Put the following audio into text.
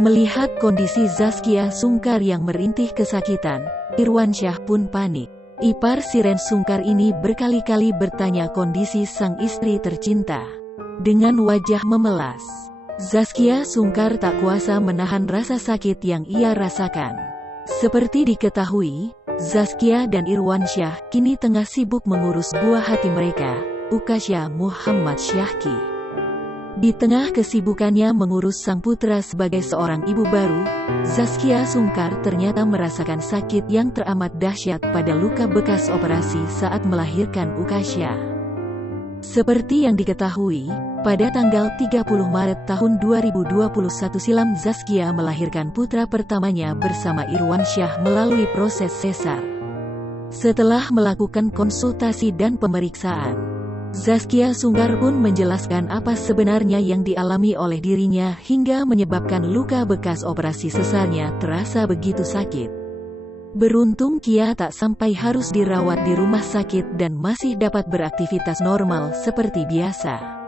Melihat kondisi Zaskia Sungkar yang merintih kesakitan, Irwansyah pun panik. Ipar Shireen Sungkar ini berkali-kali bertanya kondisi sang istri tercinta. Dengan wajah memelas, Zaskia Sungkar tak kuasa menahan rasa sakit yang ia rasakan. Seperti diketahui, Zaskia dan Irwansyah kini tengah sibuk mengurus buah hati mereka, Ukasha Muhammad Syahki. Di tengah kesibukannya mengurus sang putra sebagai seorang ibu baru, Zaskia Sungkar ternyata merasakan sakit yang teramat dahsyat pada luka bekas operasi saat melahirkan Ukasha. Seperti yang diketahui, pada tanggal 30 Maret tahun 2021 silam Zaskia melahirkan putra pertamanya bersama Irwansyah melalui proses sesar. Setelah melakukan konsultasi dan pemeriksaan, Zaskia Sungkar pun menjelaskan apa sebenarnya yang dialami oleh dirinya hingga menyebabkan luka bekas operasi sesarnya terasa begitu sakit. Beruntung Kia tak sampai harus dirawat di rumah sakit dan masih dapat beraktivitas normal seperti biasa.